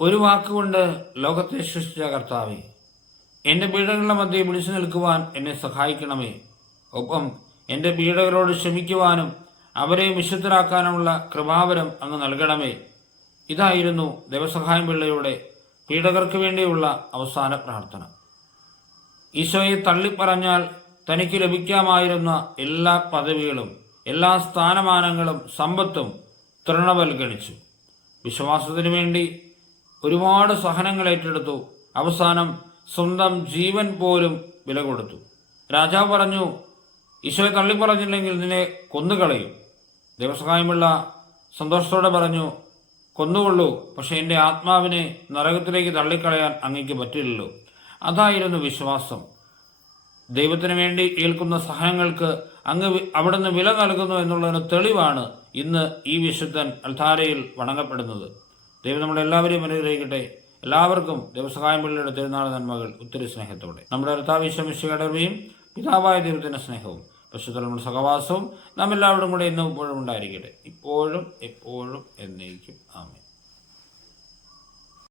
ഒരു വാക്കുകൊണ്ട് ലോകത്തെ സൃഷ്ടിച്ച കർത്താവേ, എൻ്റെ പീഡകളുടെ മധ്യേ പിടിച്ചു നിൽക്കുവാൻ എന്നെ സഹായിക്കണമേ. ഒപ്പം എൻ്റെ പീഡകരോട് ക്ഷമിക്കുവാനും അവരെ വിശുദ്ധരാക്കാനുമുള്ള കൃപാവരം അങ്ങ് നൽകണമേ. ഇതായിരുന്നു ദേവസഹായം പിള്ളയുടെ പീഡകർക്ക് വേണ്ടിയുള്ള അവസാന പ്രാർത്ഥന. ഈശോയെ തള്ളിപ്പറഞ്ഞാൽ തനിക്ക് ലഭിക്കാമായിരുന്ന എല്ലാ പദവികളും എല്ലാ സ്ഥാനമാനങ്ങളും സമ്പത്തും തൃണവൽഗണിച്ചു. വിശ്വാസത്തിനു വേണ്ടി ഒരുപാട് സഹനങ്ങൾ ഏറ്റെടുത്തു. അവസാനം സ്വന്തം ജീവൻ പോലും വില കൊടുത്തു. രാജാവ് പറഞ്ഞു, ഈശോയെ തള്ളിപ്പറഞ്ഞില്ലെങ്കിൽ നിന്നെ കൊന്നുകളയും. ദേവസഹായമുള്ള സന്തോഷത്തോടെ പറഞ്ഞു, കൊന്നുകൊള്ളൂ, പക്ഷെ എൻ്റെ ആത്മാവിനെ നരകത്തിലേക്ക് തള്ളിക്കളയാൻ അങ്ങേക്ക് പറ്റില്ലല്ലോ. അതായിരുന്നു വിശ്വാസം. ദൈവത്തിന് വേണ്ടി ഏൽക്കുന്ന സഹനങ്ങൾക്ക് അങ്ങ് അവിടുന്ന് വില നൽകുന്നു എന്നുള്ളതിന് തെളിവാണ് ഇന്ന് ഈ വിശുദ്ധൻ അൾത്താരയിൽ വണങ്ങപ്പെടുന്നത്. ദൈവം നമ്മളെല്ലാവരെയും അനുഗ്രഹിക്കട്ടെ. എല്ലാവർക്കും ദേവസഹായം പിള്ളയുടെ തിരുനാൾ നന്മകൾ ഒത്തിരി സ്നേഹത്തോടെ. നമ്മുടെ കർത്താവ് ഈശോ മിശിഹായുടെ കൃപയും പിതാവായ ദൈവത്തിൻ്റെ സ്നേഹവും പരിശുദ്ധ സഹവാസവും നാം എല്ലാവരും കൂടെ ഇന്നും ഇപ്പോഴും ഉണ്ടായിരിക്കട്ടെ, ഇപ്പോഴും എപ്പോഴും എന്നേക്കും. ആമേൻ.